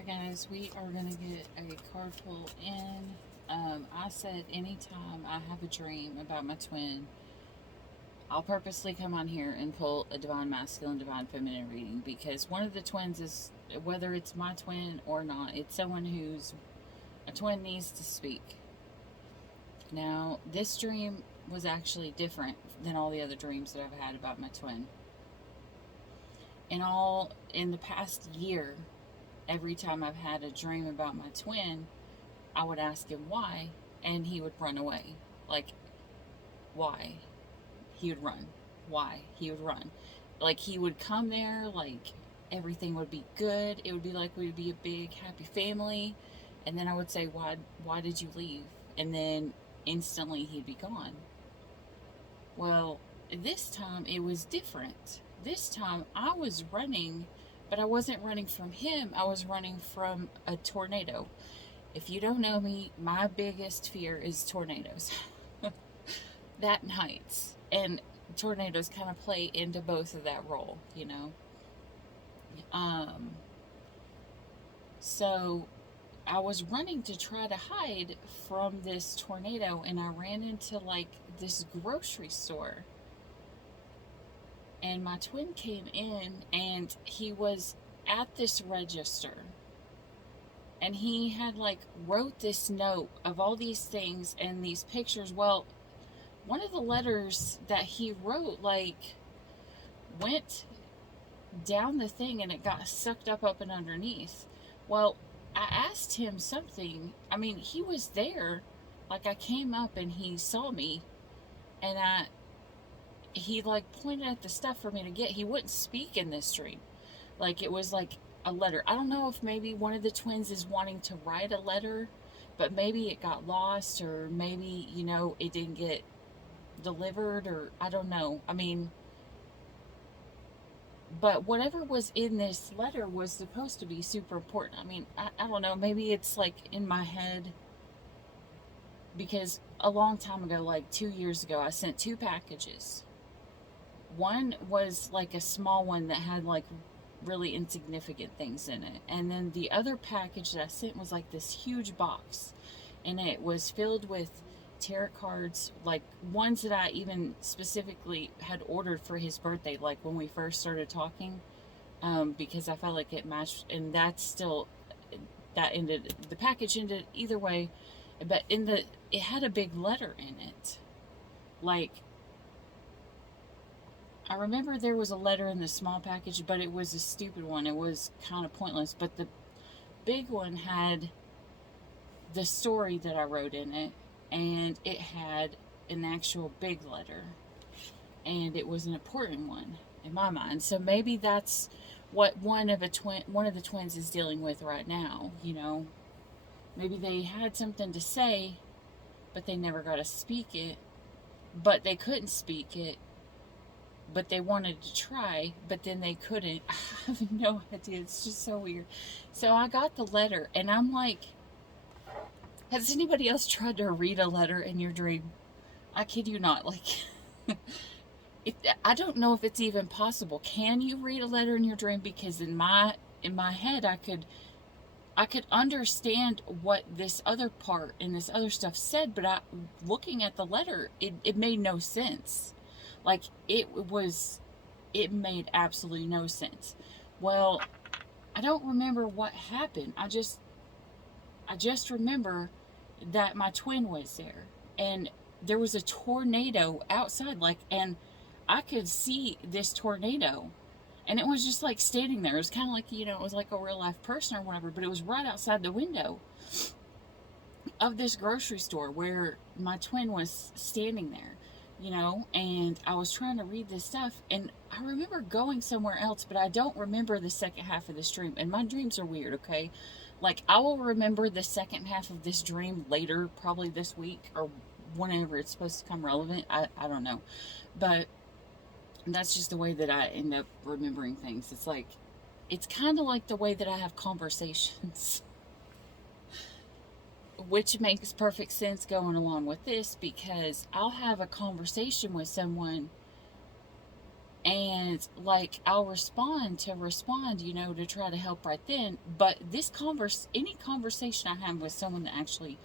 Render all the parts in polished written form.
Alright guys, we are going to get a card pull in. I said anytime I have a dream about my twin, I'll purposely come on here and pull a Divine Masculine, Divine Feminine reading, because one of the twins is, whether it's my twin or not, it's someone who's a twin needs to speak. Now, this dream was actually different than all the other dreams that I've had about my twin. In the past year, every time I've had a dream about my twin, I would ask him why, and he would run away. Like, why? He would run. Why? He would run. Like, he would come there, like, everything would be good. It would be like we'd be a big, happy family. And then I would say, why did you leave? And then instantly he'd be gone. Well, this time it was different. This time I was running, but I wasn't running from him. I was running from a tornado. If you don't know me, my biggest fear is tornadoes. That and heights. And tornadoes kind of play into both of that role, you know. So I was running to try to hide from this tornado, and I ran into like this grocery store. And my twin came in, and he was at this register, and he had like wrote this note of all these things and these pictures. Well, one of the letters that he wrote like went down the thing, and it got sucked up and underneath. Well, I asked him something. I mean, he was there. Like, I came up and he saw me, and he like pointed at the stuff for me to get. He wouldn't speak in this dream. Like, it was like a letter. I don't know if maybe one of the twins is wanting to write a letter, but maybe it got lost, or maybe, you know, it didn't get delivered, or I don't know. I mean, but whatever was in this letter was supposed to be super important. I mean, I don't know. Maybe it's like in my head, because a long time ago, like 2 years ago, I sent 2 packages. One was like a small one that had like really insignificant things in it. And then the other package that I sent was like this huge box. And it was filled with tarot cards, like ones that I even specifically had ordered for his birthday, like when we first started talking, because I felt like it matched. And that's still, that ended, the package ended either way. But it had a big letter in it. Like, I remember there was a letter in the small package, but it was a stupid one. It was kind of pointless. But the big one had the story that I wrote in it, and it had an actual big letter. And it was an important one in my mind. So maybe that's what one of the twins is dealing with right now, you know. Maybe they had something to say, but they never got to speak it. But they couldn't speak it. But they wanted to try, but then they couldn't. I have no idea. It's just so weird. So I got the letter, and I'm like, has anybody else tried to read a letter in your dream? I kid you not. Like, I don't know if it's even possible. Can you read a letter in your dream? Because in my head, I could understand what this other part and this other stuff said, but looking at the letter, it made no sense. Like, it made absolutely no sense. Well, I don't remember what happened. I just remember that my twin was there, and there was a tornado outside, like, and I could see this tornado, and it was just like standing there. It was kind of like, you know, it was like a real life person or whatever, but it was right outside the window of this grocery store where my twin was standing there, you know. And I was trying to read this stuff, and I remember going somewhere else, but I don't remember the second half of this dream. And my dreams are weird, okay? Like, I will remember the second half of this dream later, probably this week or whenever it's supposed to come relevant. I don't know. But that's just the way that I end up remembering things. It's like, it's kind of like the way that I have conversations. Which makes perfect sense going along with this, because I'll have a conversation with someone, And like I'll respond, you know, to try to help right then. But any conversation I have with someone that actually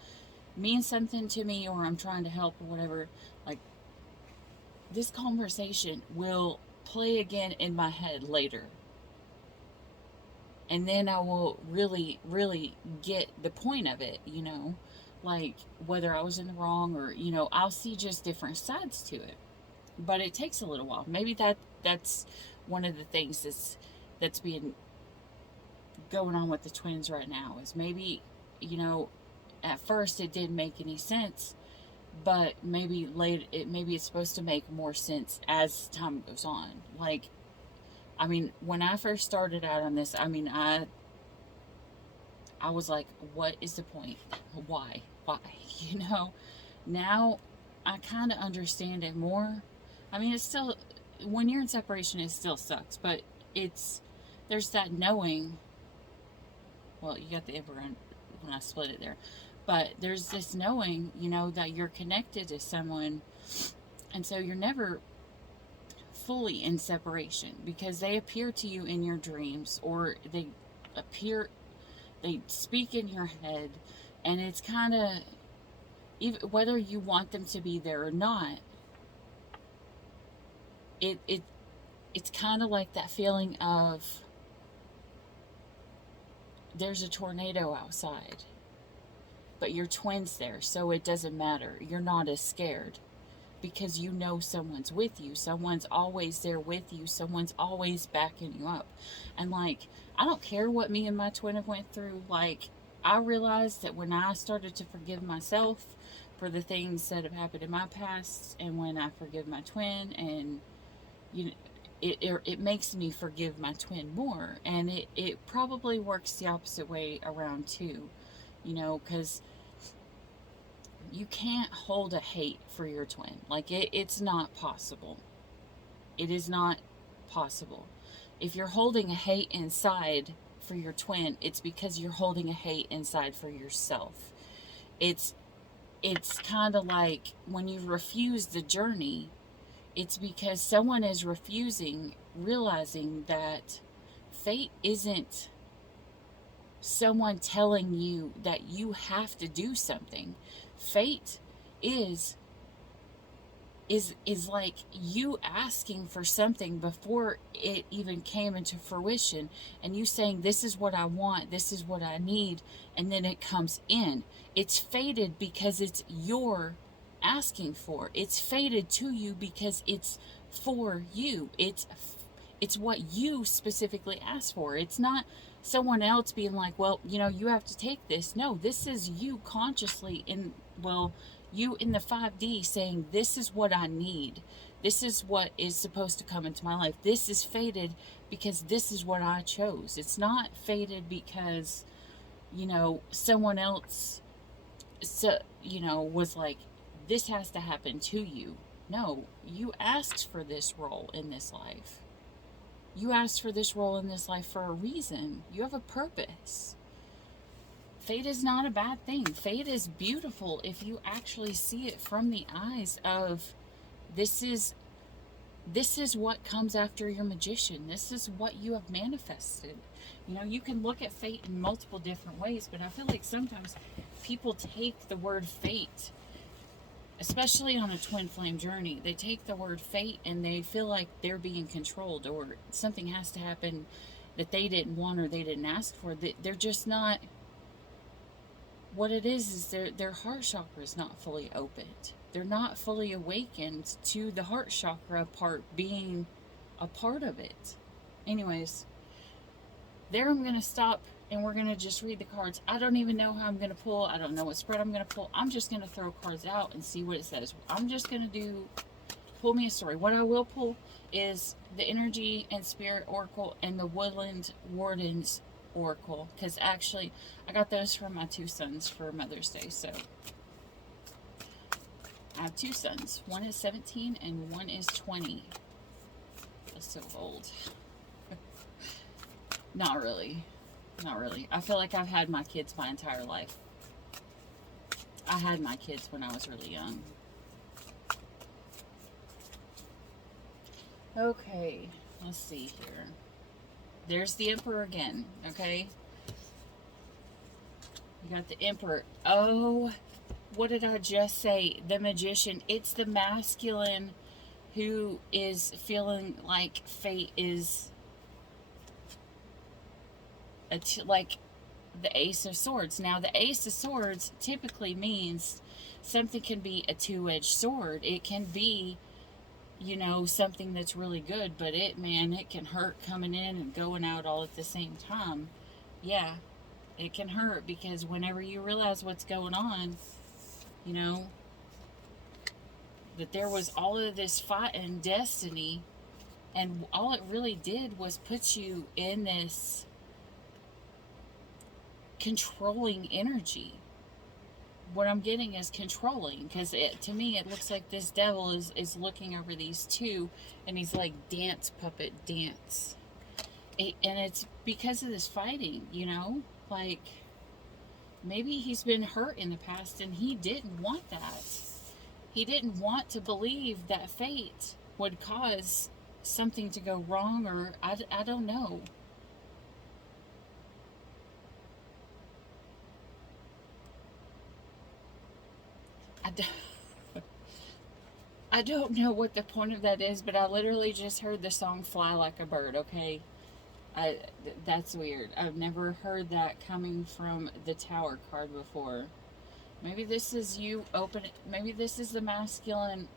means something to me, or I'm trying to help or whatever, like this conversation will play again in my head later. And then I will really, really get the point of it, you know, like whether I was in the wrong, or, you know, I'll see just different sides to it. But it takes a little while. Maybe that's one of the things that's being going on with the twins right now, is maybe, you know, at first it didn't make any sense, but maybe maybe it's supposed to make more sense as time goes on. Like, I mean, when I first started out on this, I mean, I was like, what is the point? Why? You know, now I kind of understand it more. I mean, it's still, when you're in separation, it still sucks, but there's that knowing. Well, you got the emperor when I split it there, but there's this knowing, you know, that you're connected to someone, and so you're never fully in separation, because they appear to you in your dreams, or they speak in your head, and it's kind of, even whether you want them to be there or not, it's kind of like that feeling of there's a tornado outside, but your twin's there, so it doesn't matter. You're not as scared, because you know someone's with you. Someone's always there with you. Someone's always backing you up. And like, I don't care what me and my twin have went through. Like, I realized that when I started to forgive myself for the things that have happened in my past, and when I forgive my twin, and you know, it makes me forgive my twin more. And it probably works the opposite way around too, you know, because you can't hold a hate for your twin. Like, it's not possible. It is not possible. If you're holding a hate inside for your twin, it's because you're holding a hate inside for yourself. It's kind of like when you refuse the journey, it's because someone is refusing, realizing that fate isn't someone telling you that you have to do something. Fate is like you asking for something before it even came into fruition, and you saying, this is what I want, this is what I need, and then it comes in. It's fated because it's your asking for. It's fated to you because it's for you. It's what you specifically asked for. It's not someone else being like, well, you know, you have to take this. No, this is you consciously you in the 5D saying, this is what I need. This is what is supposed to come into my life. This is fated because this is what I chose. It's not fated because, you know, someone else, you know, was like, this has to happen to you. No, you asked for this role in this life. You asked for this role in this life for a reason. You have a purpose. Fate is not a bad thing. Fate is beautiful if you actually see it from the eyes of, this is what comes after your magician. This is what you have manifested. You know, you can look at fate in multiple different ways, but I feel like sometimes people take the word fate, especially on a twin flame journey, they take the word fate and they feel like they're being controlled, or something has to happen that they didn't want or they didn't ask for. They're just not. What it is their heart chakra is not fully opened. They're not fully awakened to the heart chakra part being a part of it. Anyways, there I'm going to stop, and we're going to just read the cards. I don't even know how I'm going to pull. I don't know what spread I'm going to pull. I'm just going to throw cards out and see what it says. I'm just going to pull me a story. What I will pull is the Energy and Spirit Oracle and the Woodland Wardens Oracle, because actually I got those from my two sons for Mother's Day. So I have two sons. One is 17 and one is 20. That's so old. Not really. Not really. I feel like I've had my kids my entire life. I had my kids when I was really young. Okay, let's see here. There's the Emperor again, okay? You got the Emperor. Oh, what did I just say? The Magician. It's the masculine who is feeling like fate is like the Ace of Swords. Now, the Ace of Swords typically means something can be a two-edged sword. It can be, you know, something that's really good, but it can hurt coming in and going out all at the same time. Yeah, it can hurt because whenever you realize what's going on, you know, that there was all of this fight and destiny, and all it really did was put you in this controlling energy. What I'm getting is controlling, because to me it looks like this devil is looking over these two, and he's like, dance, puppet, dance. And it's because of this fighting, you know, like maybe he's been hurt in the past and he didn't want that. He didn't want to believe that fate would cause something to go wrong, or I don't know. I don't know what the point of that is, but I literally just heard the song Fly Like a Bird, okay? That's weird. I've never heard that coming from the Tower card before. Maybe this is maybe this is the masculine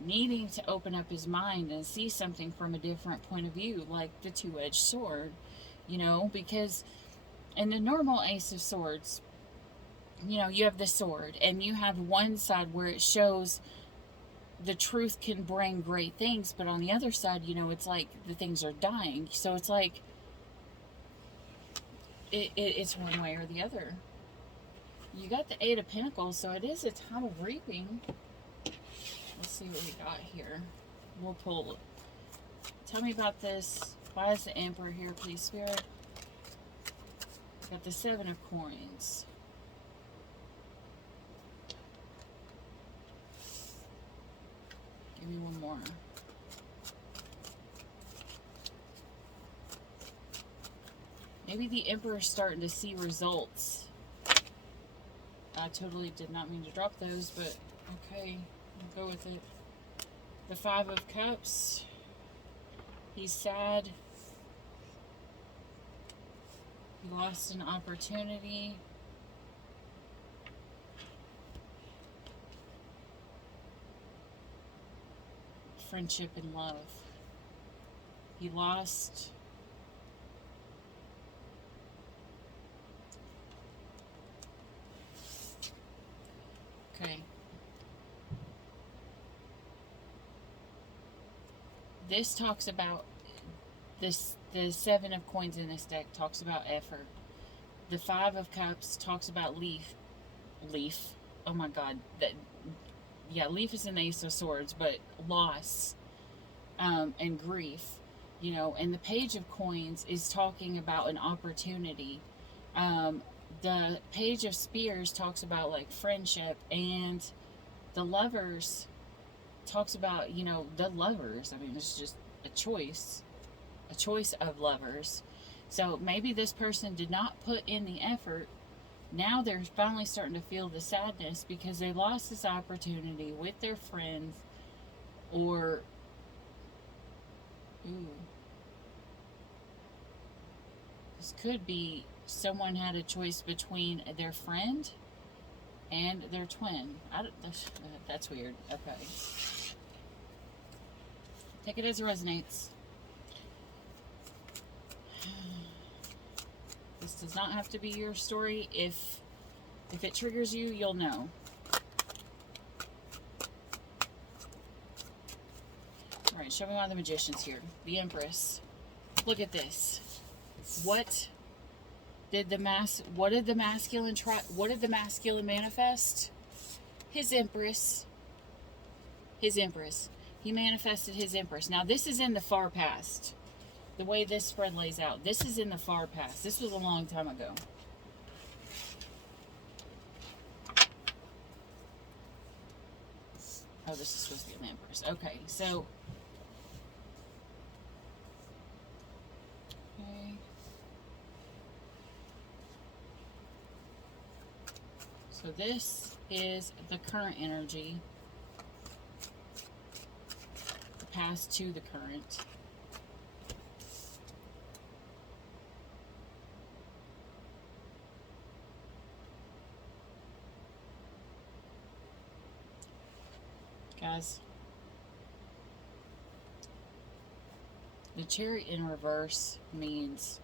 needing to open up his mind and see something from a different point of view, like the two-edged sword, you know, because in the normal Ace of Swords, you know, you have the sword, and you have one side where it shows the truth can bring great things, but on the other side, you know, it's like the things are dying. So it's like it's one way or the other. You got the Eight of Pentacles, so it is a time of reaping. Let's see what we got here. We'll pull it. Tell me about this. Why is the Emperor here, please, Spirit? Got the Seven of Coins. Give me one more. Maybe the Emperor's starting to see results. I totally did not mean to drop those, but okay, I'll go with it. The Five of Cups. He's sad. He lost an opportunity. Friendship and love. He lost okay. This talks about this. The Seven of Coins in this deck talks about effort. The Five of Cups talks about leaf. Oh my God, leaf is in the Ace of Swords, but loss and grief, you know. And the Page of Coins is talking about an opportunity. The Page of Spears talks about like friendship, and the Lovers talks about, you know, the lovers. I mean, it's just a choice of lovers. So maybe this person did not put in the effort. Now they're finally starting to feel the sadness because they lost this opportunity with their friends, or this could be someone had a choice between their friend and their twin. That's weird. Okay. Take it as it resonates. This does not have to be your story. If it triggers you, you'll know. Alright, show me one of the magicians here. The Empress. Look at this. What did the masculine manifest? His Empress. His Empress. He manifested his Empress. Now this is in the far past. The way this spread lays out. This is in the far past. This was a long time ago. Oh, this is supposed to be an Empress. Okay, so. Okay. So this is the current energy. The past to the current. Guys, the Chariot in reverse means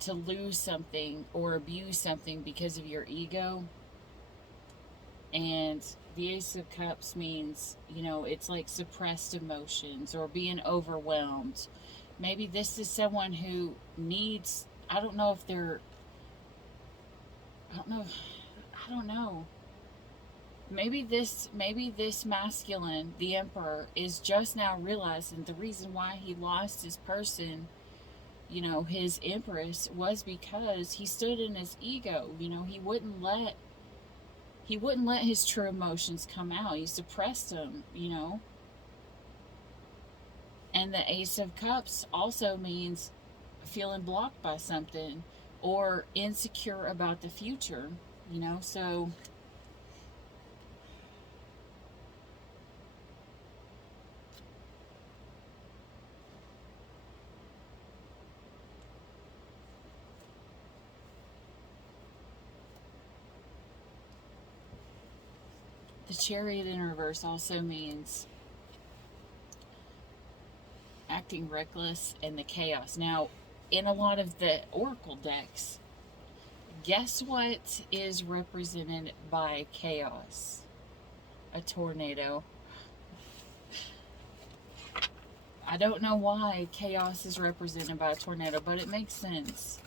to lose something or abuse something because of your ego. And the Ace of Cups means, you know, it's like suppressed emotions or being overwhelmed. Maybe this is someone who needs, I don't know. Maybe this masculine, the Emperor, is just now realizing the reason why he lost his person, you know, his Empress, was because he stood in his ego. You know, he wouldn't let his true emotions come out. He suppressed them, you know. And the Ace of Cups also means feeling blocked by something or insecure about the future, you know. So the Chariot in reverse also means acting reckless and the chaos. Now, in a lot of the oracle decks, guess what is represented by chaos? A tornado. I don't know why chaos is represented by a tornado, but it makes sense.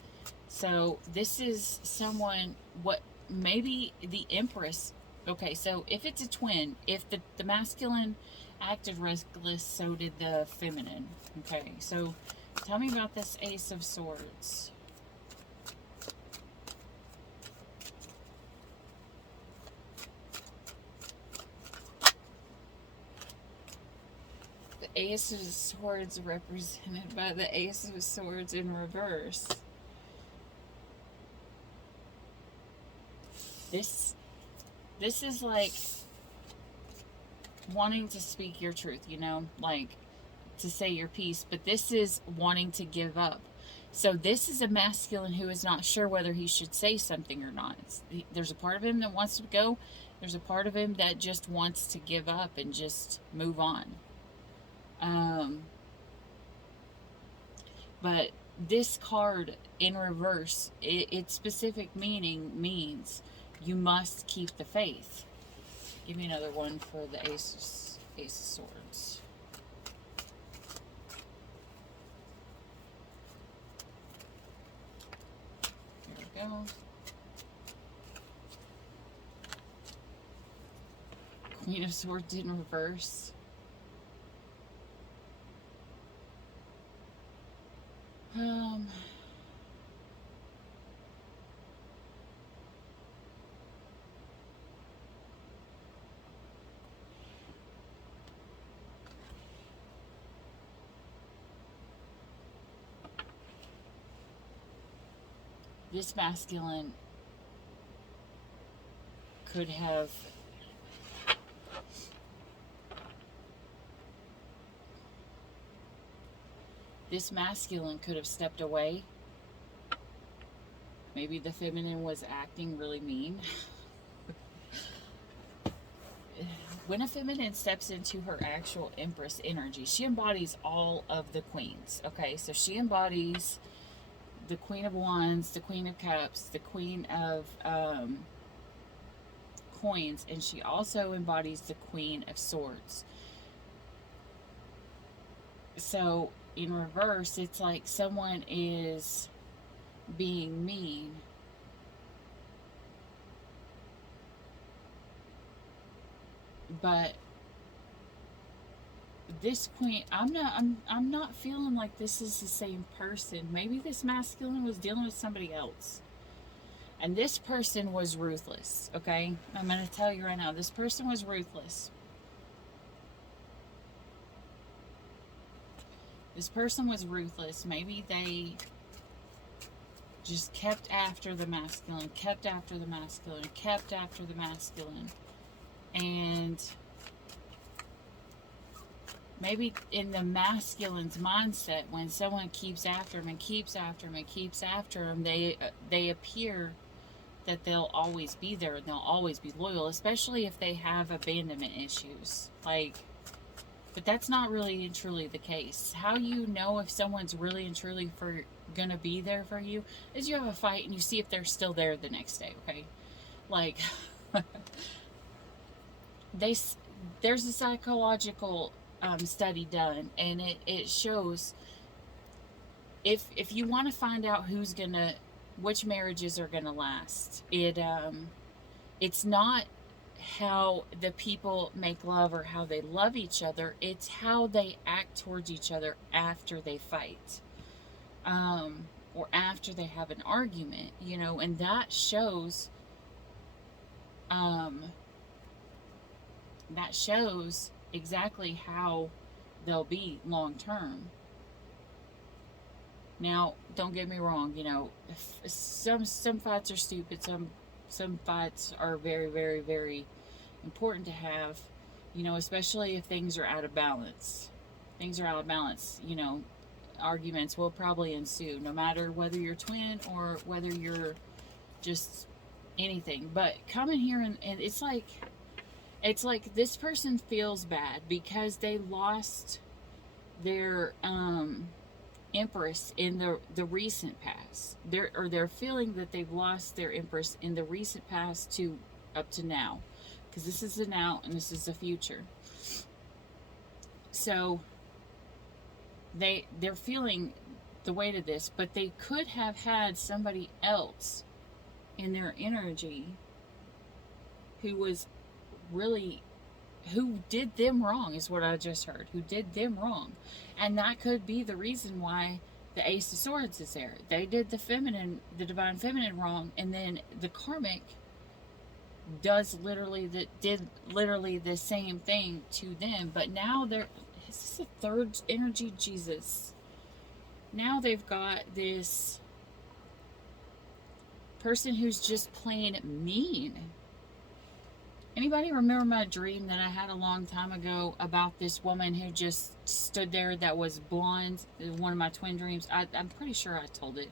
So this is someone, what, maybe the Empress. Okay, so if it's a twin, if the masculine acted reckless, so did the feminine. Okay, so tell me about this Ace of Swords. The Ace of Swords represented by the Ace of Swords in reverse. This is like wanting to speak your truth, you know, like to say your piece, but this is wanting to give up. So this is a masculine who is not sure whether he should say something or not. There's a part of him that wants to go. There's a part of him that just wants to give up and just move on. But this card in reverse, its specific meaning means you must keep the faith. Give me another one for the Ace of Swords. Here we go. Queen of Swords in reverse. This masculine could have stepped away. Maybe the feminine was acting really mean. When a feminine steps into her actual Empress energy, she embodies all of the queens. Okay, so she embodies the Queen of Wands, the Queen of Cups, the Queen of Coins, and she also embodies the Queen of Swords. So in reverse, it's like someone is being mean, but this queen, I'm not feeling like this is the same person. Maybe this masculine was dealing with somebody else. And this person was ruthless, okay? I'm going to tell you right now, this person was ruthless. This person was ruthless. Maybe they just kept after the masculine, kept after the masculine, kept after the masculine. And maybe in the masculine's mindset, when someone keeps after them and keeps after them and keeps after them, they appear that they'll always be there and they'll always be loyal, especially if they have abandonment issues. But that's not really and truly the case. How you know if someone's really and truly gonna be there for you is you have a fight and you see if they're still there the next day, okay? Like, there's a psychological study done, and it shows if you want to find out which marriages are gonna last, it's not how the people make love or how they love each other, it's how they act towards each other after they fight, or after they have an argument, and that shows exactly how they'll be long term. Now, don't get me wrong, some fights are stupid, some fights are very, very, very important to have, especially if things are out of balance. Arguments will probably ensue, no matter whether you're twin or whether you're just anything. But coming here and it's like this person feels bad because they lost their Empress in the recent past. They're feeling that they've lost their Empress in the recent past to up to now, because this is the now and this is the future. So they're feeling the weight of this, but they could have had somebody else in their energy who did them wrong, is what I just heard. Who did them wrong. And that could be the reason why the Ace of Swords is there. They did the divine feminine wrong, and then the karmic did literally the same thing to them. But now is this a third energy? Jesus. Now they've got this person who's just plain mean. Anybody remember my dream that I had a long time ago about this woman who just stood there that was blonde? One of my twin dreams. I'm pretty sure I told it.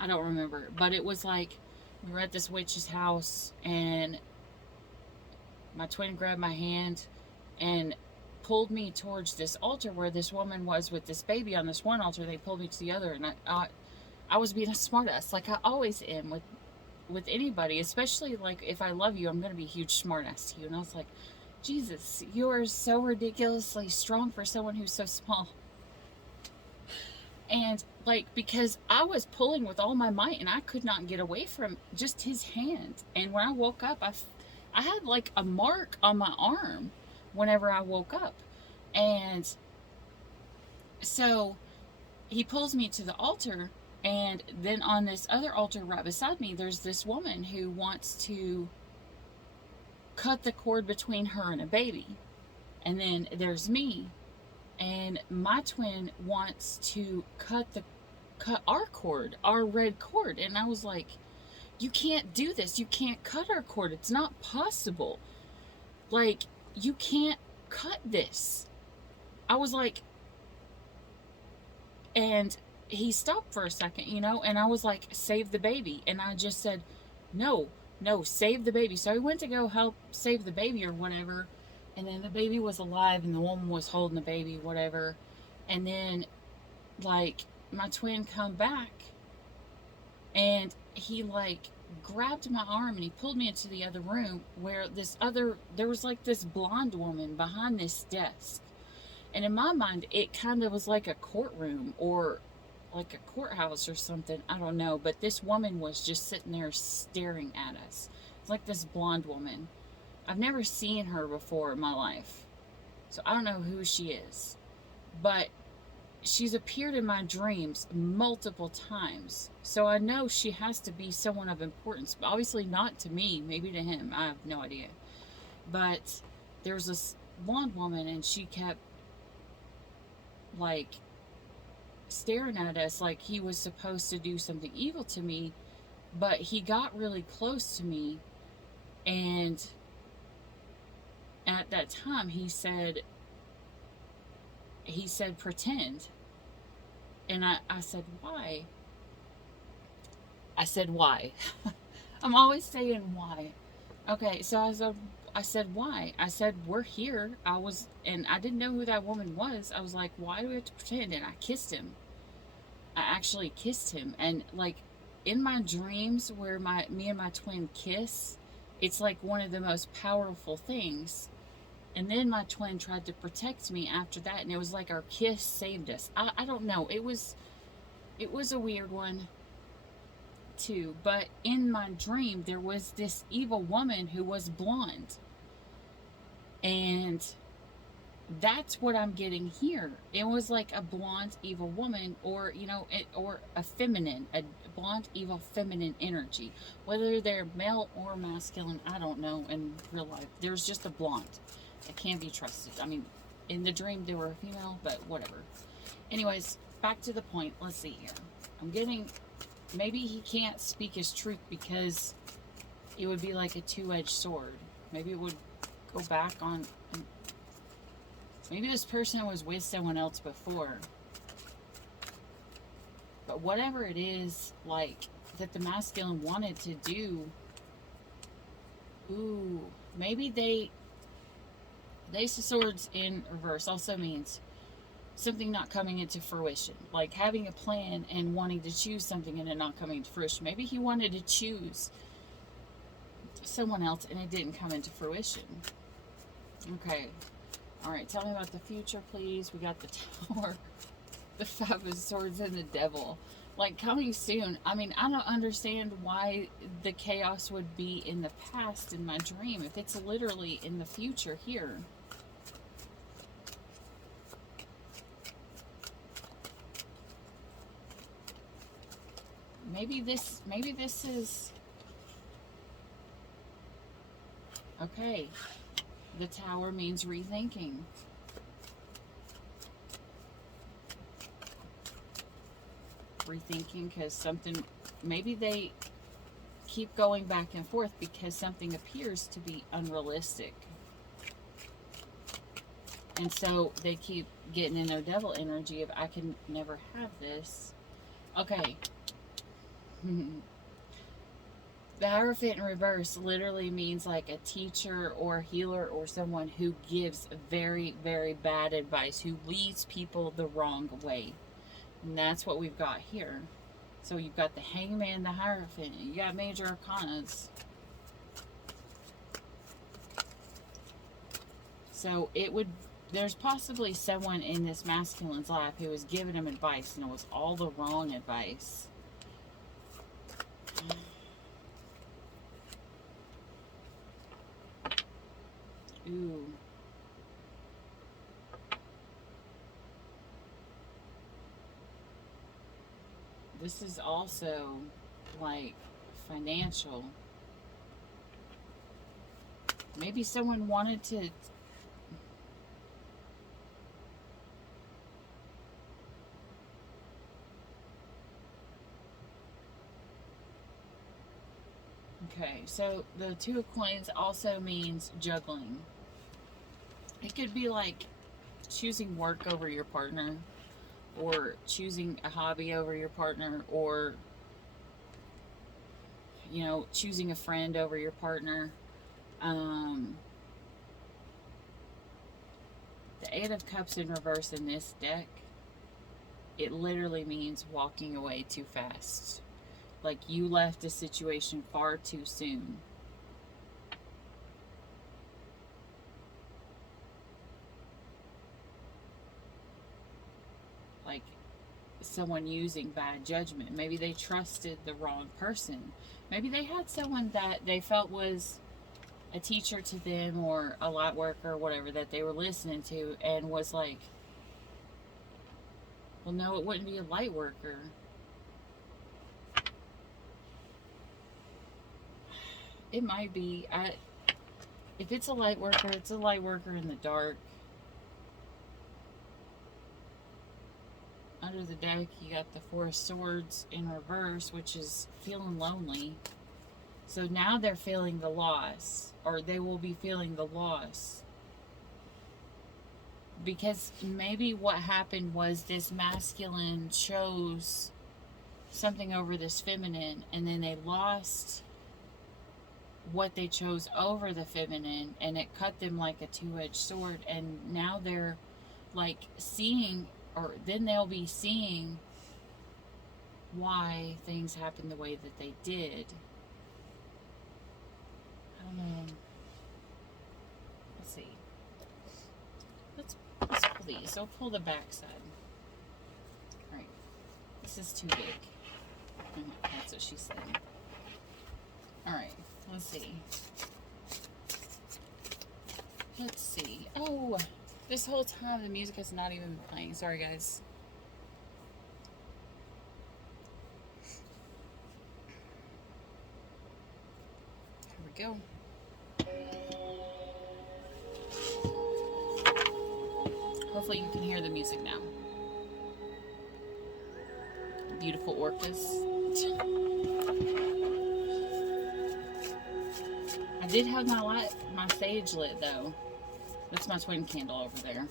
I don't remember. But it was like, we were at this witch's house, and my twin grabbed my hand and pulled me towards this altar where this woman was with this baby on this one altar. They pulled me to the other, and I was being a smartass, like I always am with anybody, especially like if I love you, I'm gonna be a huge smartass to you. And I was like, Jesus, you are so ridiculously strong for someone who's so small. And because I was pulling with all my might and I could not get away from just his hand. And when I woke up, I had like a mark on my arm whenever I woke up. And so he pulls me to the altar, and then on this other altar right beside me, there's this woman who wants to cut the cord between her and a baby. And then there's me, and my twin wants to cut our cord, our red cord. And I was like, you can't do this. You can't cut our cord. It's not possible. Like, you can't cut this. I was like, and he stopped for a second, and I was like, save the baby. And I just said, no, save the baby. So I went to go help save the baby or whatever. And then the baby was alive and the woman was holding the baby, whatever. And then, my twin come back, and he, grabbed my arm and he pulled me into the other room where there was, this blonde woman behind this desk. And in my mind, it kind of was like a courtroom or like a courthouse or something. I don't know. But this woman was just sitting there staring at us. It's like this blonde woman. I've never seen her before in my life. So I don't know who she is. But she's appeared in my dreams multiple times. So I know she has to be someone of importance. Obviously not to me, maybe to him. I have no idea. But there's this blonde woman, and she kept like staring at us like he was supposed to do something evil to me. But he got really close to me, and at that time he said pretend. And I said, why? I said, why? I'm always saying why. Okay, so I said, why? I said, we're here. And I didn't know who that woman was. I was like, why do we have to pretend? And I kissed him. I actually kissed him. And like in my dreams where me and my twin kiss, it's like one of the most powerful things. And then my twin tried to protect me after that, and it was like our kiss saved us. I don't know. It was a weird one too. But in my dream, there was this evil woman who was blonde. And that's what I'm getting here. It was like a blonde evil woman, or or a blonde evil feminine energy. Whether they're male or masculine, I don't know in real life. There's just a blonde. It can't be trusted. I mean, in the dream they were a female, but whatever. Anyways, back to the point. Let's see here. I'm getting, maybe he can't speak his truth because it would be like a two-edged sword. Maybe it would go back on, maybe this person was with someone else before. But whatever it is, like, that the masculine wanted to do, ooh, maybe the Ace of Swords in reverse also means something not coming into fruition. Like having a plan and wanting to choose something and it not coming into fruition. Maybe he wanted to choose someone else and it didn't come into fruition. Okay. Alright, tell me about the future, please. We got the Tower, the Five of Swords, and the Devil. Like, coming soon. I mean, I don't understand why the chaos would be in the past in my dream if it's literally in the future here. Maybe this is... Okay. The Tower means rethinking. Rethinking because something... Maybe they keep going back and forth because something appears to be unrealistic. And so they keep getting in their devil energy of, I can never have this. Okay. The Hierophant in reverse literally means like a teacher or a healer or someone who gives very, very bad advice, who leads people the wrong way. And that's what we've got here. So you've got the Hangman, the Hierophant, you got major arcanas. So there's possibly someone in this masculine's life who was giving him advice and it was all the wrong advice. Ooh. This is also like financial. Maybe someone wanted to... Okay, so the Two of Coins also means juggling. It could be like choosing work over your partner, or choosing a hobby over your partner, or, choosing a friend over your partner. The Eight of Cups in reverse in this deck, it literally means walking away too fast. Like you left a situation far too soon. Like someone using bad judgment. Maybe they trusted the wrong person. Maybe they had someone that they felt was a teacher to them or a light worker or whatever that they were listening to and was like Well, no, it wouldn't be a light worker. It might be. If it's a light worker, it's a light worker in the dark. Under the deck, you got the Four of Swords in reverse, which is feeling lonely. So now they're feeling the loss, or they will be feeling the loss. Because maybe what happened was this masculine chose something over this feminine, and then they lost what they chose over the feminine, and it cut them like a two-edged sword. And now they're like seeing, or then they'll be seeing why things happened the way that they did. I don't know. Let's see. Let's pull these. I'll pull the back side. Alright. This is too big. That's what she said. Alright. Let's see. Let's see. Oh, this whole time the music has not even been playing. Sorry, guys. Here we go. Hopefully you can hear the music now. Beautiful orcas. I did have my sage lit though. That's my twin candle over there.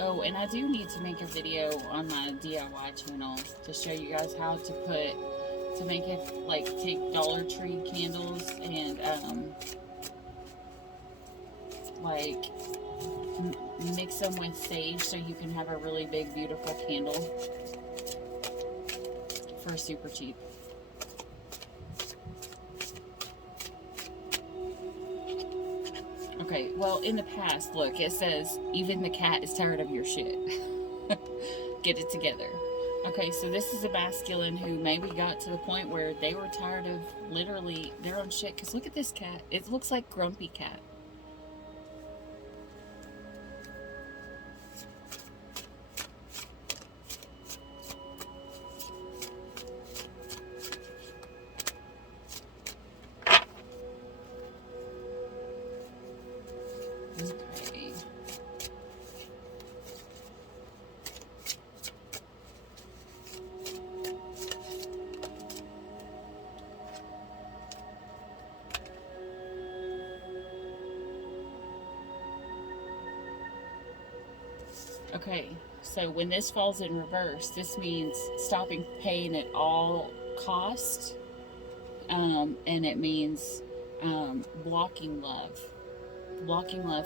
Oh, and I do need to make a video on my DIY channel to show you guys how to make it, like, take Dollar Tree candles and like mix them with sage so you can have a really big, beautiful candle for super cheap. Okay, well, in the past, look, it says, even the cat is tired of your shit. Get it together. Okay, so this is a masculine who maybe got to the point where they were tired of literally their own shit. Because look at this cat. It looks like Grumpy Cat. Okay, so when this falls in reverse, this means stopping pain at all cost, and it means blocking love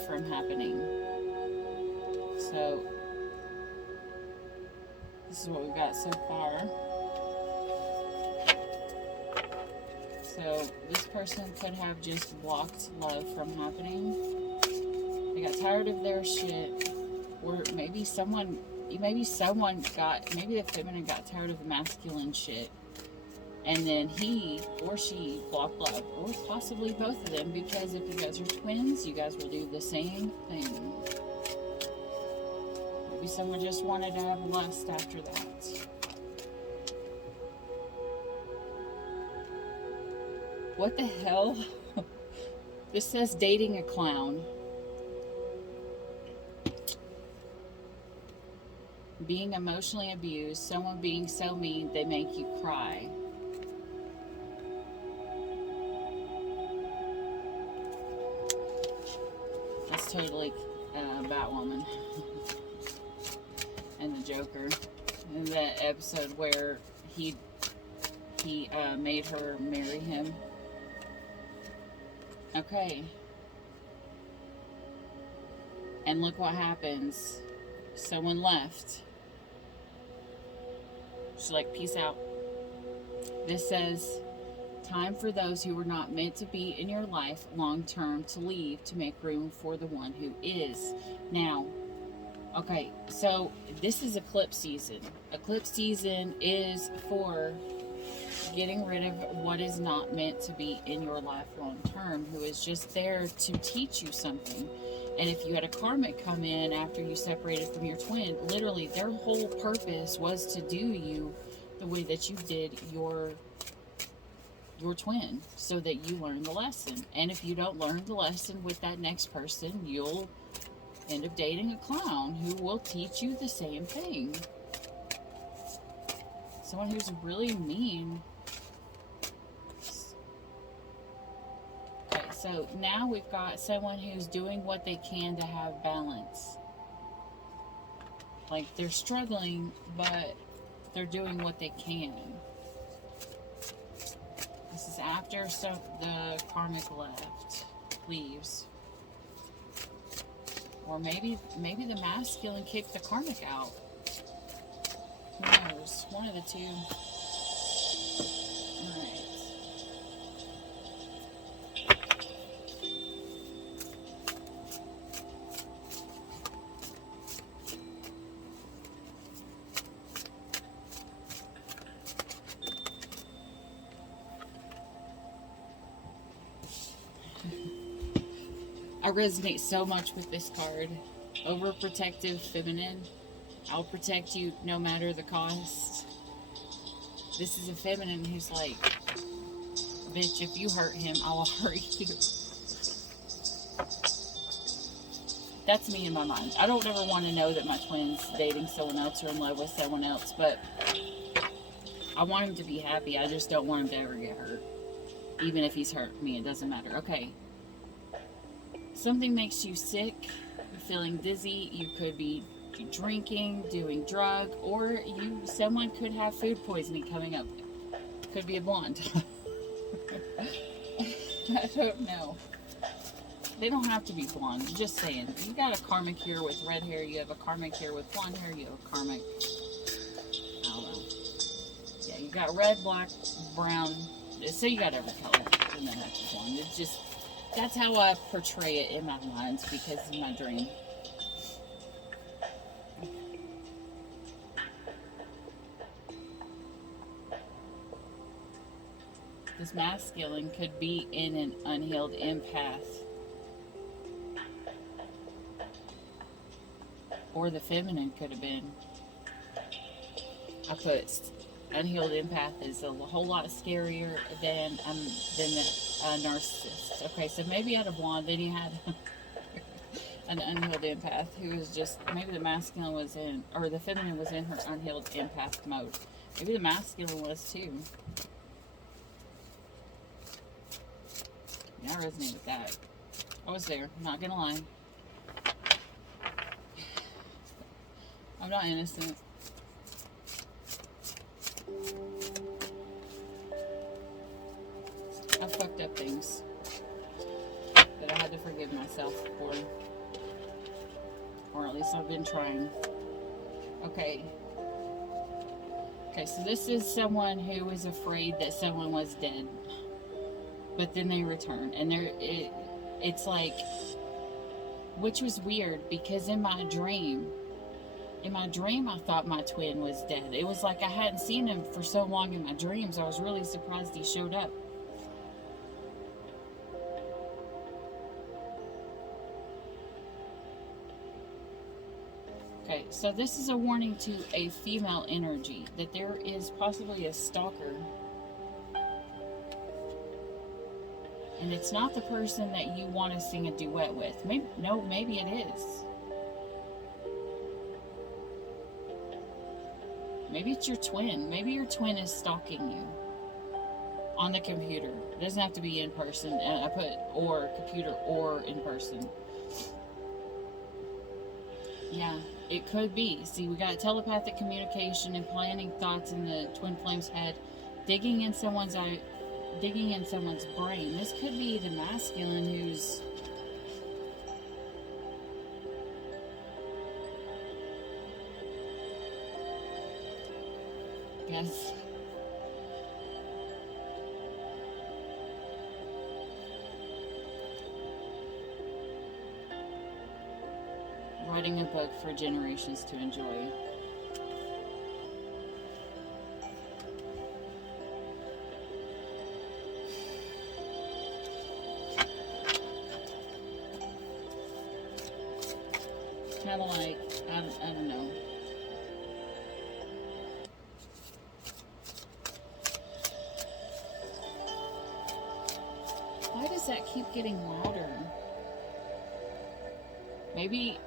from happening. So this is what we've got so far. So this person could have just blocked love from happening. They got tired of their shit. Or maybe the feminine got tired of the masculine shit. And then he or she blocked love. Or possibly both of them, because if you guys are twins, you guys will do the same thing. Maybe someone just wanted to have lust after that. What the hell? This says dating a clown. Being emotionally abused, someone being so mean they make you cry. That's totally Batwoman and the Joker. In that episode where he made her marry him. Okay. And look what happens. Someone left. She's like, peace out. This says, time for those who were not meant to be in your life long term to leave to make room for the one who is. Now, okay, so this is eclipse season. Eclipse season is for getting rid of what is not meant to be in your life long term, who is just there to teach you something. And if you had a karmic come in after you separated from your twin, literally their whole purpose was to do you the way that you did your twin, so that you learn the lesson. And if you don't learn the lesson with that next person, you'll end up dating a clown who will teach you the same thing. Someone who's really mean. Okay, so now we've got someone who's doing what they can to have balance. Like, they're struggling, but they're doing what they can. This is after the karmic leaves. Or maybe the masculine kicked the karmic out. Who knows? One of the two. Alright. I resonate so much with this card. Overprotective feminine. I'll protect you no matter the cost. This is a feminine who's like, bitch, if you hurt him, I will hurt you. That's me in my mind. I don't ever want to know that my twin's dating someone else or in love with someone else, but I want him to be happy. I just don't want him to ever get hurt. Even if he's hurt me, it doesn't matter. Okay. Something makes you sick, you're feeling dizzy, you could be drinking, doing drug, or someone could have food poisoning coming up. Could be a blonde. I don't know. They don't have to be blonde. I'm just saying. You got a karmic here with red hair, you have a karmic here with blonde hair, you have a karmic, I don't know. Yeah, you got red, black, brown. So you got every color. And then that's blonde. It's just, that's how I portray it in my mind because of my dream. This masculine could be in an unhealed empath. Or the feminine could have been. I put unhealed empath is a whole lot scarier than the narcissist. Okay, so maybe you had a blonde, then you had an unhealed empath who was just, maybe the masculine was in, or the feminine was in her unhealed empath mode. Maybe the masculine was too. Yeah, I resonate with that. I was there, not gonna lie. I'm not innocent. I fucked up things that I had to forgive myself for. Or at least I've been trying. Okay. Okay, so this is someone who was afraid that someone was dead. But then they return. And it's like, which was weird because in my dream I thought my twin was dead. It was like I hadn't seen him for so long in my dreams. I was really surprised he showed up. Okay, so this is a warning to a female energy that there is possibly a stalker. And it's not the person that you want to sing a duet with. Maybe it is. Maybe it's your twin. Maybe your twin is stalking you on the computer. It doesn't have to be in person. I put or computer or in person. Yeah, it could be. See, we got telepathic communication and planning thoughts in the twin flame's head, digging in someone's brain. This could be the masculine who's yes. Writing a book for generations to enjoy. kind of like, I don't know. Why does that keep getting louder? Maybe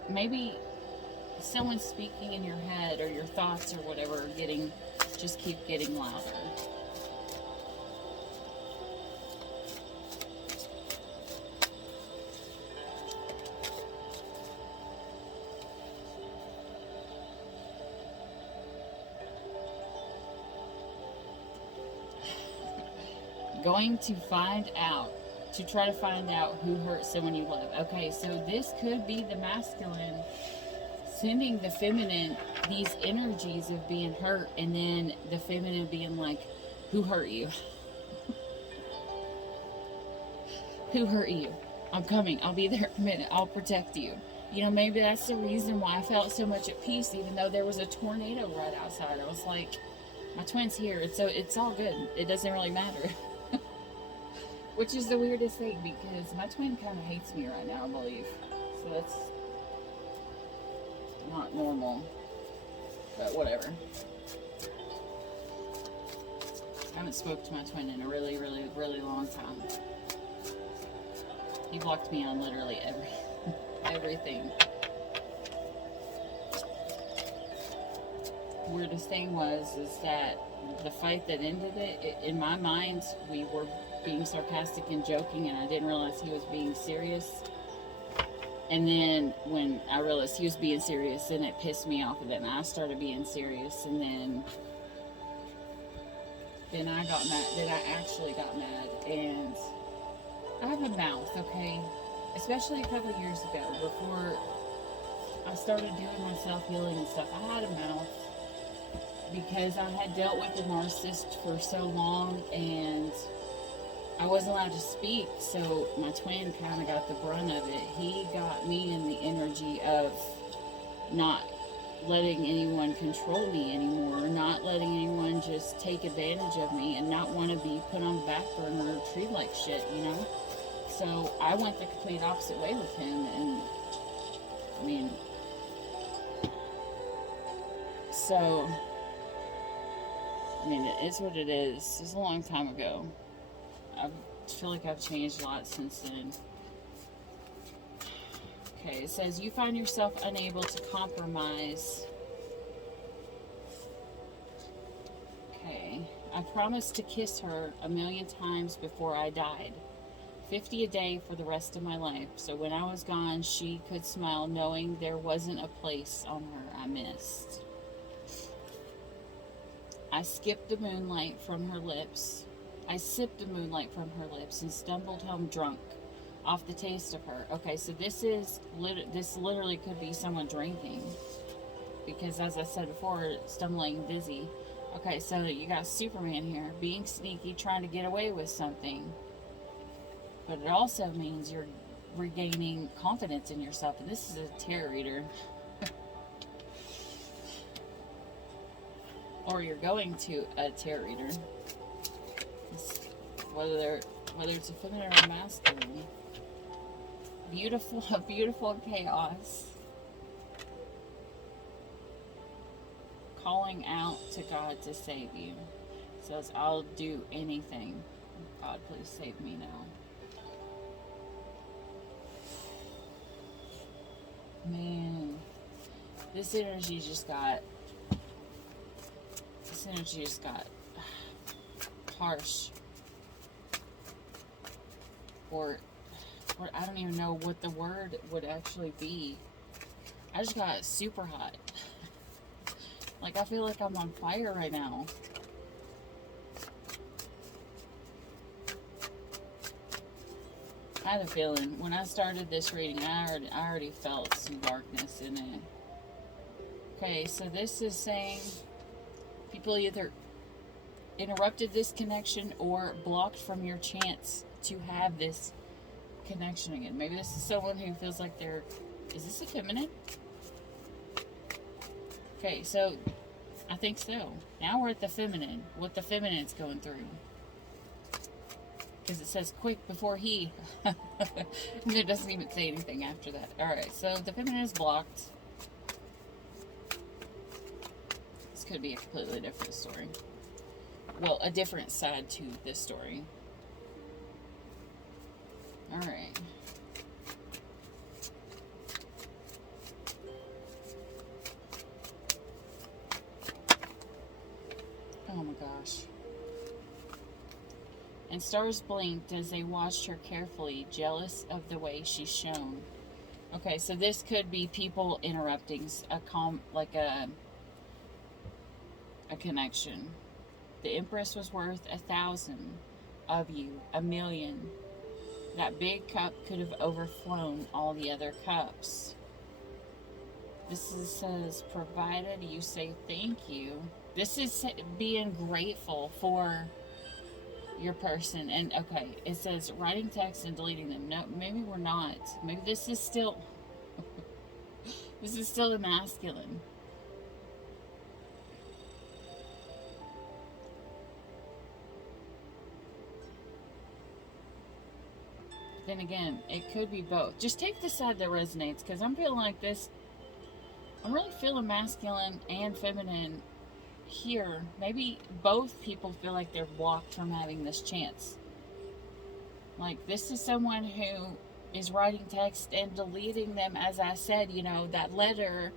someone's speaking in your head, or your thoughts or whatever are just keep getting louder. Going to try to find out who hurt someone you love. Okay, so this could be the masculine sending the feminine these energies of being hurt, and then the feminine being like, who hurt you? Who hurt you? I'm coming. I'll be there in a minute. I'll protect you. You know, maybe that's the reason why I felt so much at peace, even though there was a tornado right outside. I was like, my twin's here. It's all good. It doesn't really matter. Which is the weirdest thing, because my twin kind of hates me right now, I believe. So that's not normal. But whatever. I haven't spoke to my twin in a really, really, really long time. He blocked me on literally everything. Weirdest thing is that the fight that ended it, in my mind, we were being sarcastic and joking, and I didn't realize he was being serious. And then when I realized he was being serious, then it pissed me off, and then I started being serious, and then I got mad. Then I actually got mad, and I have a mouth, okay? Especially a couple of years ago, before I started doing my self-healing and stuff, I had a mouth because I had dealt with a narcissist for so long, and I wasn't allowed to speak, so my twin kind of got the brunt of it. He got me in the energy of not letting anyone control me anymore, not letting anyone just take advantage of me, and not want to be put on the back burner or treated like shit, you know? So I went the complete opposite way with him, and I mean, it is what it is. It was a long time ago. I feel like I've changed a lot since then. Okay, it says you find yourself unable to compromise. Okay, I promised to kiss her 1,000,000 times before I died. 50 a day for the rest of my life. So when I was gone, she could smile knowing there wasn't a place on her I missed. I skipped the moonlight from her lips. I sipped the moonlight from her lips and stumbled home drunk off the taste of her. Okay, so this literally could be someone drinking, because as I said before, stumbling, dizzy. Okay, so you got Superman here, being sneaky, trying to get away with something. But it also means you're regaining confidence in yourself, and this is a tarot reader. Or you're going to a tarot reader. Whether it's a feminine or a masculine. Beautiful chaos. Calling out to God to save you. Says, I'll do anything. God, please save me now. Man, this energy just got harsh. Or I don't even know what the word would actually be. I just got super hot. Like, I feel like I'm on fire right now. I had a feeling when I started this reading, I already felt some darkness in it. Okay, so this is saying people either interrupted this connection or blocked from your chance to have this connection again. Maybe this is someone who feels like is this a feminine? Okay, so I think so. Now we're at the feminine. What the feminine's going through. Because it says quick before he. It doesn't even say anything after that. Alright, so the feminine is blocked. could be a completely different story. Well, a different side to this story. Alright. Oh my gosh. And stars blinked as they watched her carefully, jealous of the way she shone. Okay, so this could be people interrupting a connection. The Empress was worth 1,000 of you, 1,000,000. That big cup could have overflown all the other cups. Says, provided you say thank you. This is being grateful for your person. And okay, it says writing text and deleting them. No, maybe we're not. Maybe this is still this is still the masculine. Then again, it could be both. Just take the side that resonates, because I'm feeling like this. I'm really feeling masculine and feminine here. Maybe both people feel like they're blocked from having this chance. Like, this is someone who is writing text and deleting them, as I said, you know, that letter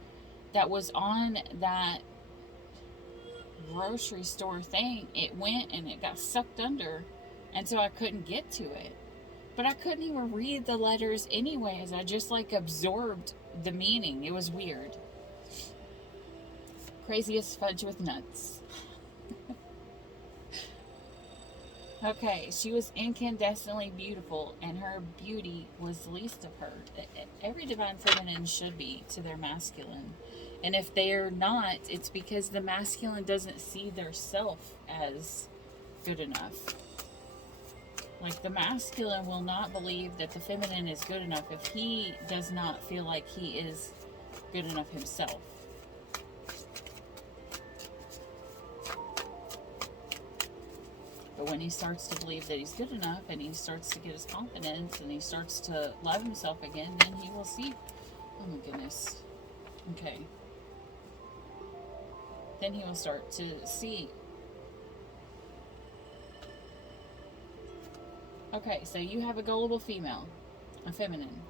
that was on that grocery store thing. It went and it got sucked under, and so I couldn't get to it. But I couldn't even read the letters anyways. I just like absorbed the meaning. It was weird. Craziest fudge with nuts. Okay, she was incandescently beautiful, and her beauty was the least of her. Every divine feminine should be to their masculine. And if they're not, it's because the masculine doesn't see their self as good enough. Like, the masculine will not believe that the feminine is good enough if he does not feel like he is good enough himself. But when he starts to believe that he's good enough, and he starts to get his confidence, and he starts to love himself again, then he will see. Oh my goodness. Okay. Then he will start to see. Okay, so you have a gullible female, a feminine.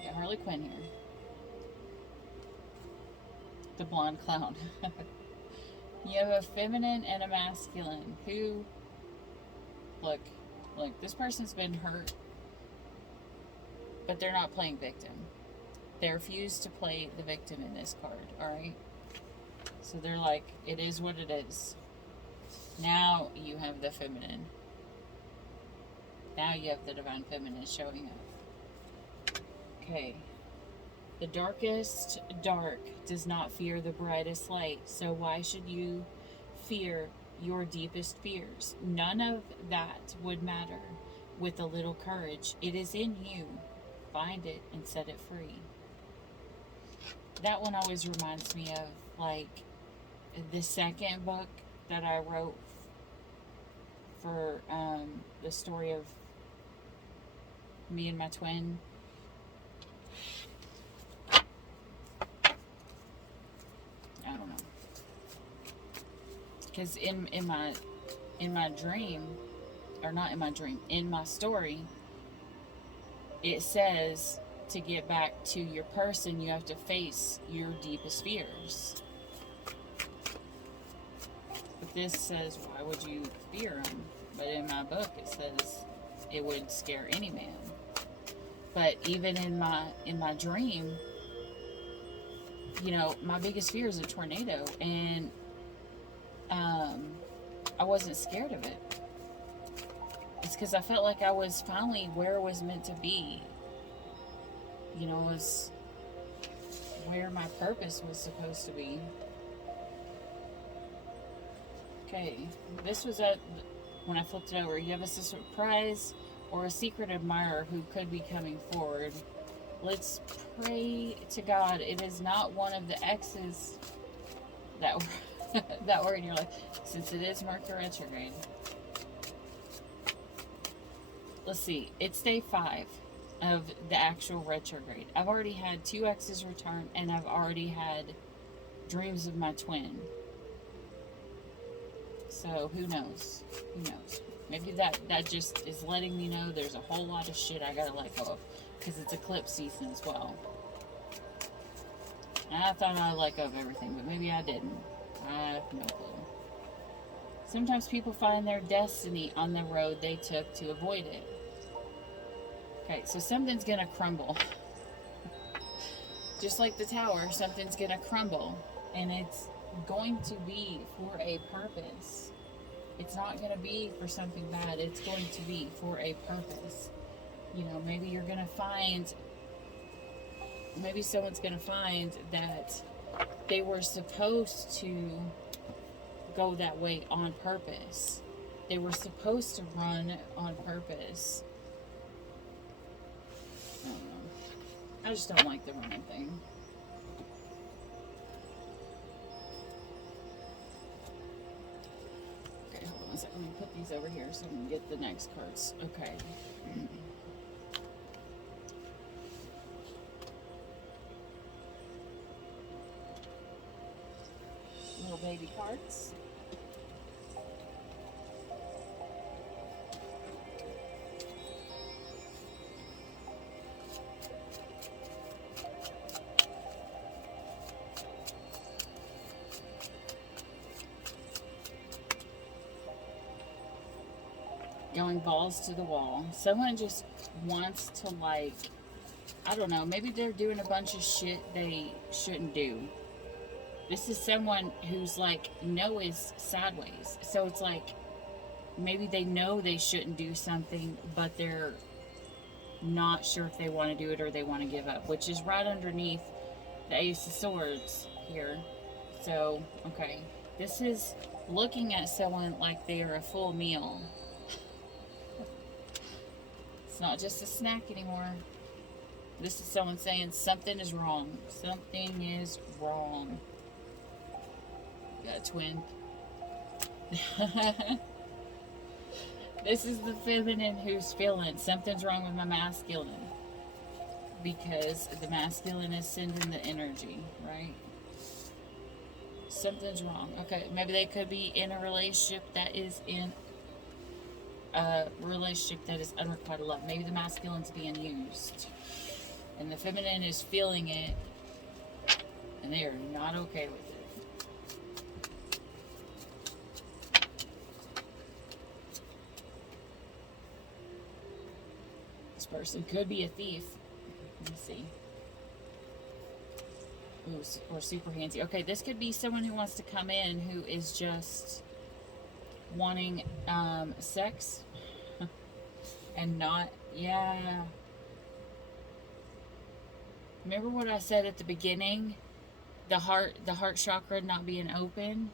You got Harley Quinn here. The blonde clown. You have a feminine and a masculine who, look, this person's been hurt, but they're not playing victim. They refuse to play the victim in this card, alright? So they're like, it is what it is. Now you have the feminine. Now you have the divine feminine showing up. Okay. The darkest dark does not fear the brightest light, so why should you fear your deepest fears? None of that would matter with a little courage. It is in you. Find it and set it free. That one always reminds me of, like, the second book that I wrote for the story of me and my twin. I don't know, because in my dream, or not in my dream, in my story, it says to get back to your person, you have to face your deepest fears. But this says, why would you fear them? But in my book, it says it would scare any man. But even in my dream, you know, my biggest fear is a tornado, and I wasn't scared of it. It's because I felt like I was finally where I was meant to be. You know, it was where my purpose was supposed to be. Okay, this was when I flipped it over. You have a surprise or a secret admirer who could be coming forward. Let's pray to God it is not one of the exes that were in your life, since it is Mercury retrograde. Let's see. It's day 5 of the actual retrograde. I've already had 2 exes return, and I've already had dreams of my twin. So who knows? Who knows? Maybe that just is letting me know there's a whole lot of shit I gotta let go of. Because it's eclipse season as well. And I thought I let go of everything, but maybe I didn't. I have no clue. Sometimes people find their destiny on the road they took to avoid it. Okay, so something's gonna crumble. Just like the tower, something's gonna crumble. And it's going to be for a purpose. It's not gonna be for something bad. It's going to be for a purpose. You know, maybe you're gonna find, maybe someone's gonna find that they were supposed to go that way on purpose. They were supposed to run on purpose. I don't know. I just don't like the running thing. Okay, hold on a second. Let me put these over here so I can get the next cards. Okay. Little baby cards. Going balls to the wall. Someone just wants to, like, I don't know, maybe they're doing a bunch of shit they shouldn't do. This is someone who's like, no is sideways. So it's like, maybe they know they shouldn't do something, but they're not sure if they want to do it or they want to give up, which is right underneath the Ace of Swords here. So, okay. This is looking at someone like they are a full meal. It's not just a snack anymore. This is someone saying something is wrong. Something is wrong. Got a twin. This is the feminine who's feeling something's wrong with my masculine. Because the masculine is sending the energy, right? Something's wrong. Okay, maybe they could be in a relationship that is in a relationship that is unrequited love. Maybe the masculine's being used. And the feminine is feeling it. And they are not okay with it. This person could be a thief. Let me see. Ooh, or super handsy. Okay, this could be someone who wants to come in who is just wanting sex and not, yeah. Remember what I said at the beginning? The heart chakra not being open.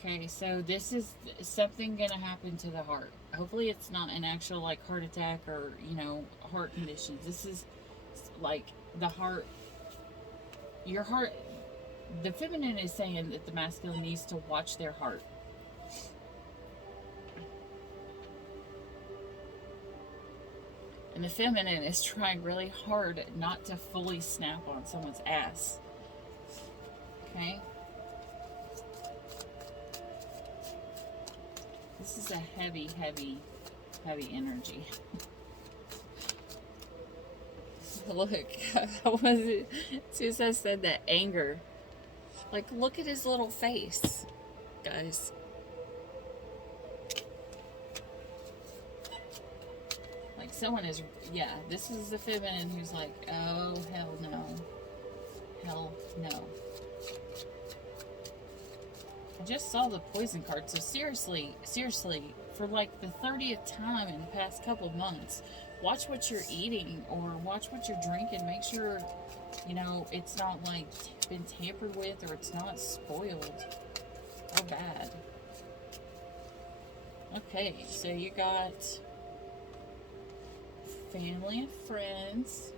Okay, so this is something gonna happen to the heart. Hopefully it's not an actual like heart attack or, you know, heart conditions. This is like the heart, your heart, the feminine is saying that the masculine needs to watch their heart. And the feminine is trying really hard not to fully snap on someone's ass. Okay? This is a heavy, heavy, heavy energy. Look, what was it? Susan said that anger. Like, look at his little face, guys. Like, someone is, yeah, this is the feminine who's like, oh, hell no. Hell no. I just saw the poison card, so seriously, for like the 30th time in the past couple of months, watch what you're eating or watch what you're drinking. Make sure, you know, it's not like been tampered with or it's not spoiled or bad. Okay, so you got family and friends.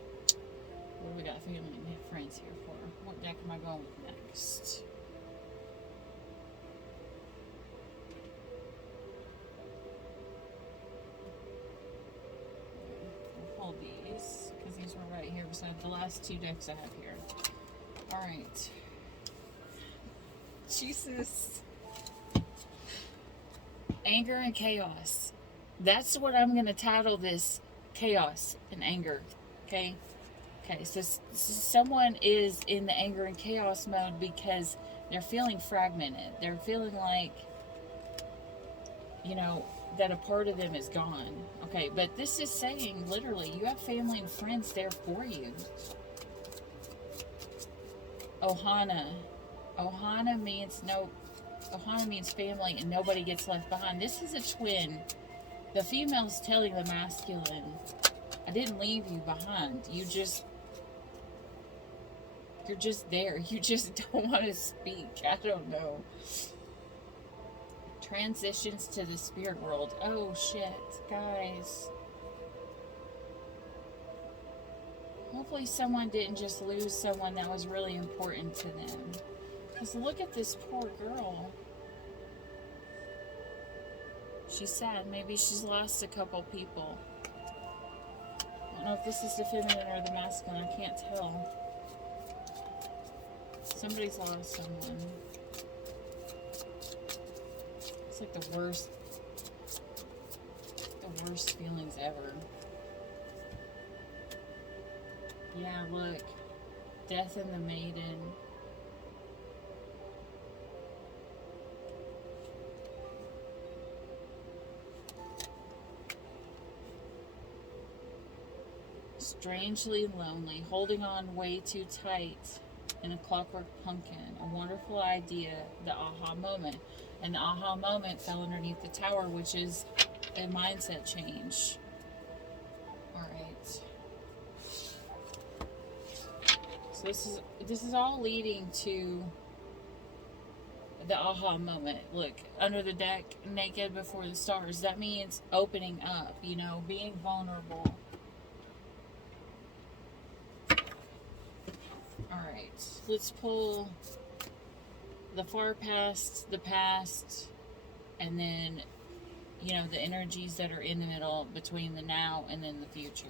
What do we got family and friends here for? What deck am I going with next? These because these were right here beside the last two decks I have here. Alright. Jesus. Anger and chaos. That's what I'm going to title this, chaos and anger. Okay? Okay, so someone is in the anger and chaos mode because they're feeling fragmented. They're feeling like, that a part of them is gone. Okay, but this is saying literally you have family and friends there for you. Ohana. Ohana means family and nobody gets left behind. This is a twin. The female's telling the masculine, I didn't leave you behind. You're just there. You just don't want to speak. I don't know. Transitions to the spirit world. Oh shit, guys. Hopefully someone didn't just lose someone that was really important to them. Because look at this poor girl. She's sad. Maybe she's lost a couple people. I don't know if this is the feminine or the masculine. I can't tell. Somebody's lost someone. It's like the worst feelings ever. Yeah, look. Death and the Maiden. Strangely lonely, holding on way too tight in a clockwork pumpkin. A wonderful idea, the aha moment. And the aha moment fell underneath the tower, which is a mindset change. Alright. So this is all leading to the aha moment. Look, under the deck, naked before the stars. That means opening up, being vulnerable. Alright, let's pull the far past, the past, and then, the energies that are in the middle between the now and then the future.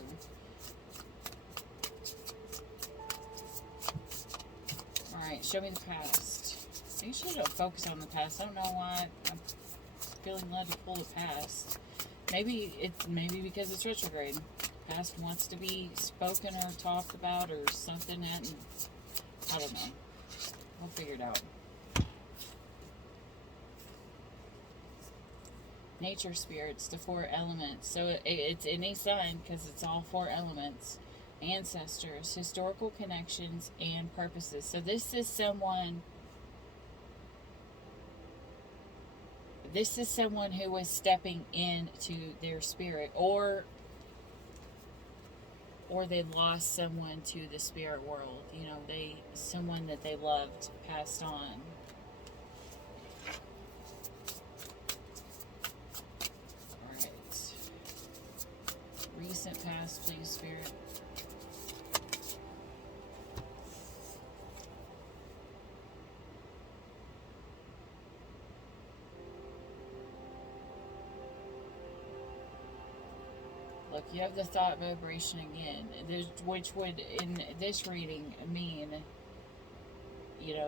Alright, show me the past. I usually don't focus on the past. I don't know why I'm feeling led to pull the past. Maybe because it's retrograde. Past wants to be spoken or talked about or something. I don't know. We'll figure it out. Nature spirits, the 4 elements. So it's any sign because it's all 4 elements. Ancestors, historical connections, and purposes. So this is someone who was stepping into their spirit, or they lost someone to the spirit world. Someone that they loved passed on. Alright. Recent past, please, Spirit. Look, you have the thought vibration again, which would, in this reading, mean,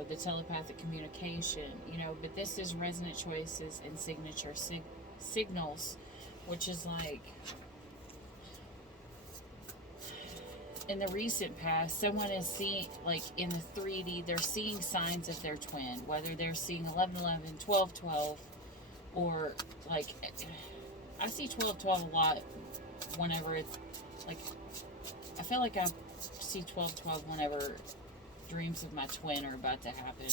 the telepathic communication, but this is resonant choices and signature signals, which is like, in the recent past, someone is seeing, like, in the 3D, they're seeing signs of their twin, whether they're seeing 1111, 1212, or, like, I see 1212 a lot. Whenever it's like, I feel like I see 1212 whenever dreams of my twin are about to happen.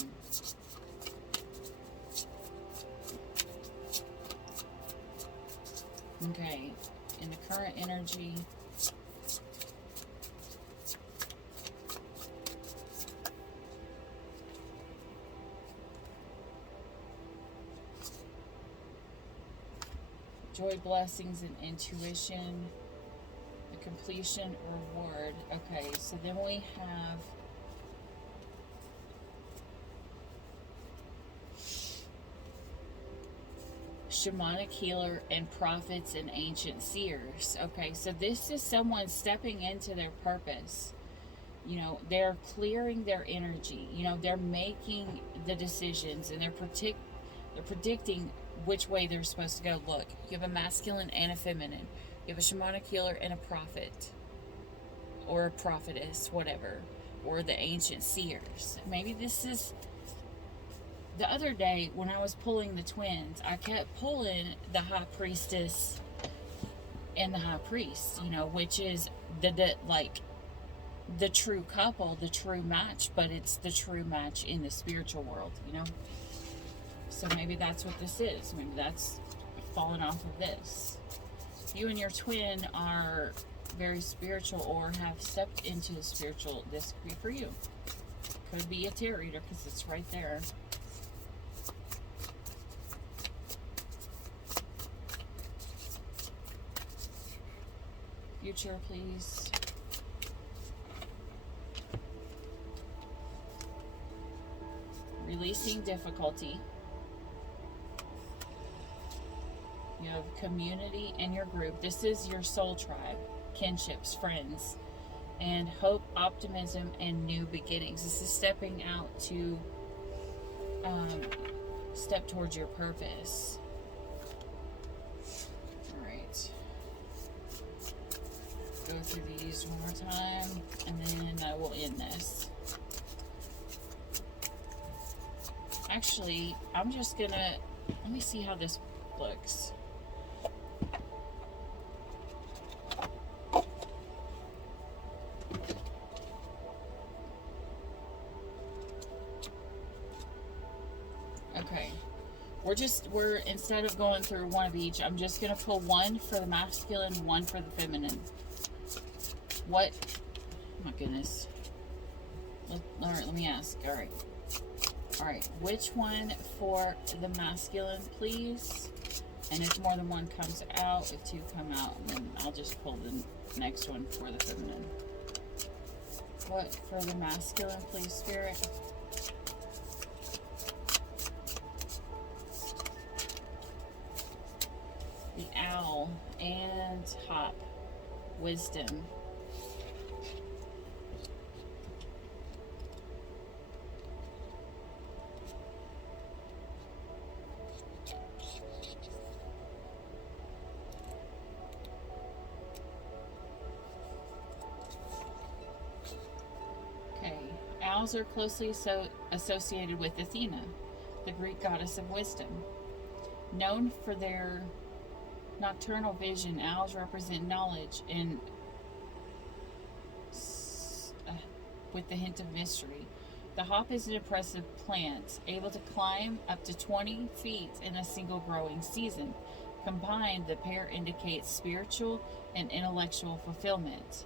Okay, in the current energy, joy, blessings, and intuition. The completion, reward. Okay, so then we have shamanic healer and prophets and ancient seers. Okay, so this is someone stepping into their purpose. They're clearing their energy. They're making the decisions, and they're predicting which way they're supposed to go. Look, you have a masculine and a feminine. You have a shamanic healer and a prophet. Or a prophetess, whatever. Or the ancient seers. Maybe this is... The other day, when I was pulling the twins, I kept pulling the high priestess and the high priest, you know, which is the true couple, the true match, but it's the true match in the spiritual world, you know? So maybe that's what this is. Maybe that's fallen off of this. You and your twin are very spiritual or have stepped into the spiritual. This could be for you. Could be a tarot reader because it's right there. Future, please. Releasing difficulty. You have community in your group. This is your soul tribe, kinships, friends, and hope, optimism, and new beginnings. This is stepping out to step towards your purpose. All right. Go through these one more time, and then I will end this. Actually, I'm just gonna, let me see how this looks. Okay, we're instead of going through one of each, I'm just gonna pull one for the masculine, one for the feminine. What, oh my goodness. All right, let me ask. All right, which one for the masculine, please? And if more than one comes out, if two come out, then I'll just pull the next one for the feminine. What for the masculine, please, Spirit? The owl and hop, wisdom. Owls are closely associated with Athena, the Greek goddess of wisdom. Known for their nocturnal vision, owls represent knowledge and with the hint of mystery. The hop is an impressive plant, able to climb up to 20 feet in a single growing season. Combined, the pair indicates spiritual and intellectual fulfillment.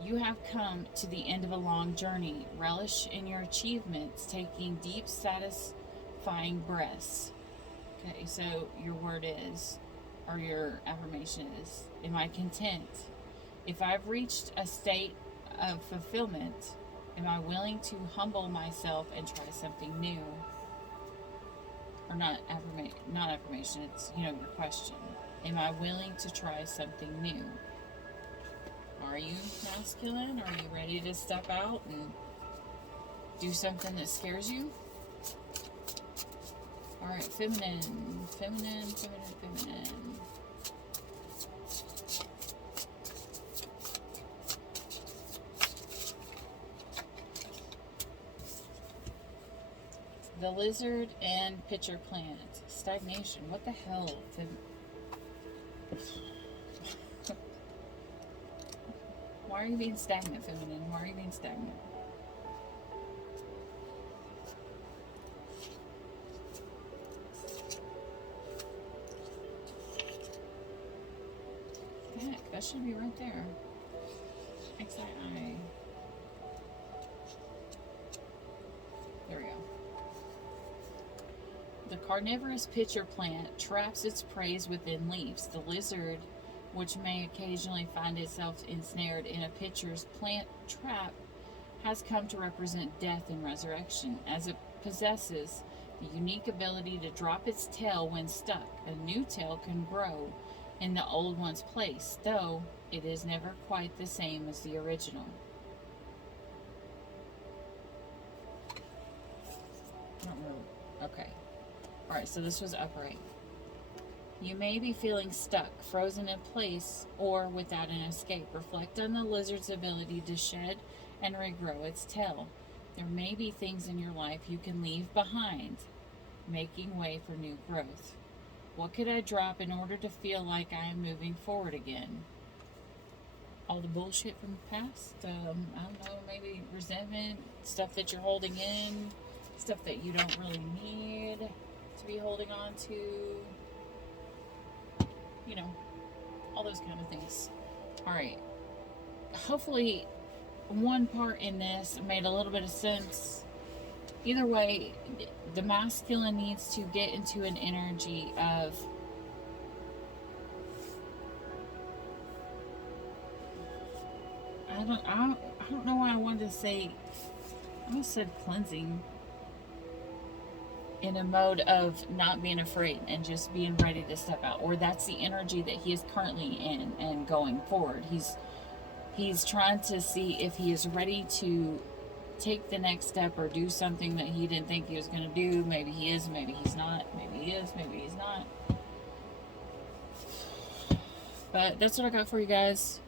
You have come to the end of a long journey. Relish in your achievements, taking deep, satisfying breaths. Okay, so your word is, or your affirmation is, am I content? If I've reached a state of fulfillment, am I willing to humble myself and try something new? Or not affirmation, it's, you know, your question. Am I willing to try something new? Are you masculine? Are you ready to step out and do something that scares you? All right, feminine. The lizard and pitcher plant. Stagnation. What the hell? Why are you being stagnant, feminine? Why are you being stagnant? Heck, that should be right there. XII. There we go. The carnivorous pitcher plant traps its prey within leaves. The lizard, which may occasionally find itself ensnared in a pitcher's plant trap, has come to represent death and resurrection, as it possesses the unique ability to drop its tail when stuck. A new tail can grow in the old one's place, though it is never quite the same as the original. I don't know. Okay. Alright, so this was upright. You may be feeling stuck, frozen in place, or without an escape. Reflect on the lizard's ability to shed and regrow its tail. There may be things in your life you can leave behind, making way for new growth. What could I drop in order to feel like I am moving forward again? All the bullshit from the past? I don't know, maybe resentment, stuff that you're holding in, stuff that you don't really need to be holding on to. You know, all those kind of things. Alright. Hopefully, one part in this made a little bit of sense. Either way, the masculine needs to get into an energy of I don't know why I wanted to say, I almost said cleansing, in a mode of not being afraid and just being ready to step out. Or that's the energy that he is currently in and going forward. He's trying to see if he is ready to take the next step or do something that he didn't think he was going to do. Maybe he is, maybe he's not. Maybe he is, maybe he's not. But that's what I got for you guys.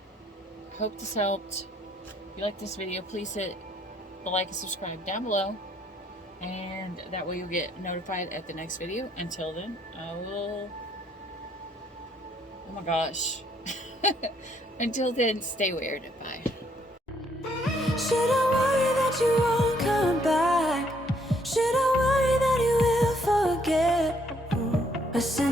Hope this helped. If you like this video, please hit the like and subscribe down below. And that way you'll get notified at the next video. Until then, I will... Oh my gosh. Until then, stay weird. Bye. Should I worry that you won't come back? Should I worry that you will forget? I said